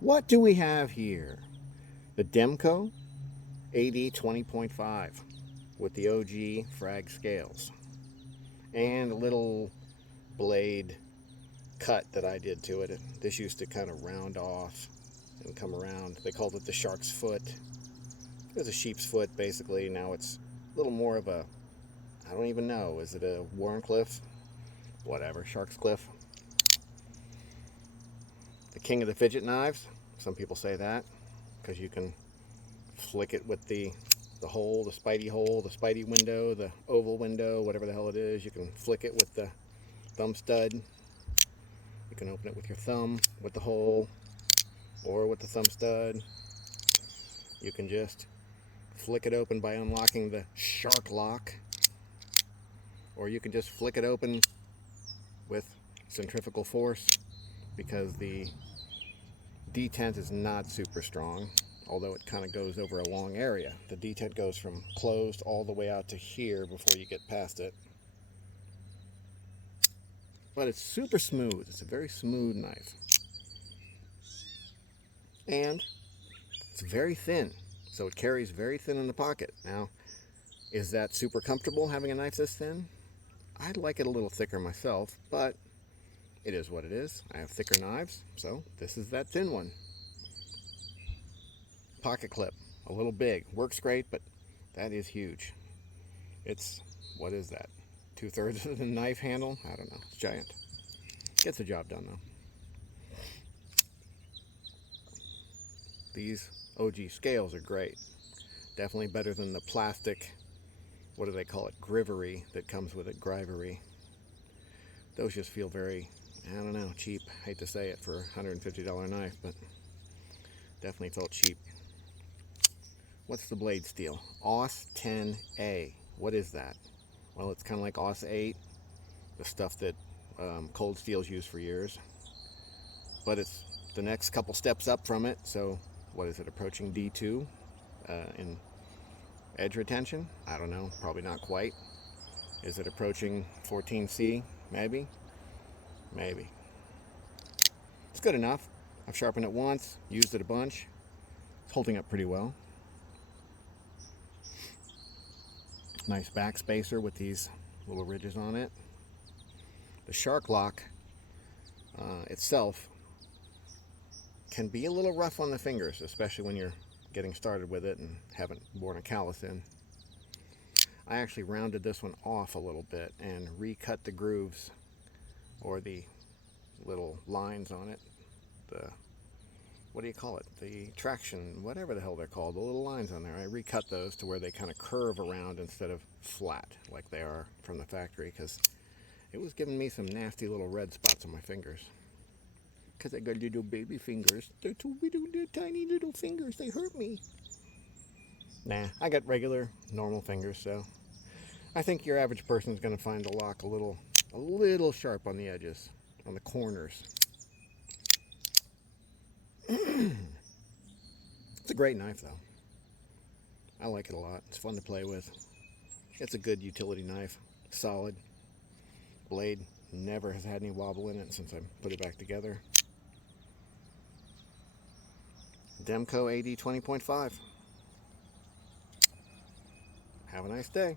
What do we have here? The Demko AD20.5 with the OG frag scales and a little blade cut that I did to it. This used to kind of round off and come around. They called it the shark's foot. It was a sheep's foot basically. Now it's a little more of a, I don't even know, is it a Warrenclyffe? Whatever, shark's cliff. The king of the fidget knives, some people say that, because you can flick it with the hole, the spidey window, the oval window, whatever the hell it is. You can flick it with the thumb stud. You can open it with your thumb with the hole or with the thumb stud. You can just flick it open by unlocking the shark lock, or you can just flick it open with centrifugal force, because the detent is not super strong, although it kind of goes over a long area. The detent goes from closed all the way out to here before you get past it. But it's super smooth. It's a very smooth knife. And it's very thin, so it carries very thin in the pocket. Now, is that super comfortable having a knife this thin? I'd like it a little thicker myself, but it is what it is. I have thicker knives, so this is that thin one. Pocket clip, a little big. Works great, but that is huge. It's, what is that? 2/3 of the knife handle? I don't know. It's giant. Gets the job done, though. These OG scales are great. Definitely better than the plastic, what do they call it? Grivery that comes with it. Grivery. Those just feel very, I don't know, cheap. Hate to say it for a $150 knife, but definitely felt cheap. What's the blade steel? AUS 10A. What is that? Well, it's kind of like AUS 8, the stuff that Cold Steel's used for years. But it's the next couple steps up from it. So, what is it, approaching D2 in edge retention? I don't know. Probably not quite. Is it approaching 14C? Maybe. Maybe. It's good enough. I've sharpened it once, used it a bunch. It's holding up pretty well. Nice back spacer with these little ridges on it. The shark lock itself can be a little rough on the fingers, especially when you're getting started with it and haven't worn a callus in. I actually rounded this one off a little bit and recut the grooves, or the little lines on it. What do you call it? The traction, whatever the hell they're called, the little lines on there. I recut those to where they kind of curve around instead of flat like they are from the factory, because it was giving me some nasty little red spots on my fingers. Because I got little baby fingers. They're too little, they're tiny little fingers. They hurt me. Nah, I got regular, normal fingers, so I think your average person is going to find the lock a little sharp on the edges, on the corners. It's a great knife, though. I like it a lot. It's fun to play with. It's a good utility knife. Solid. Blade never has had any wobble in it since I put it back together. Demko AD20.5. Have a nice day.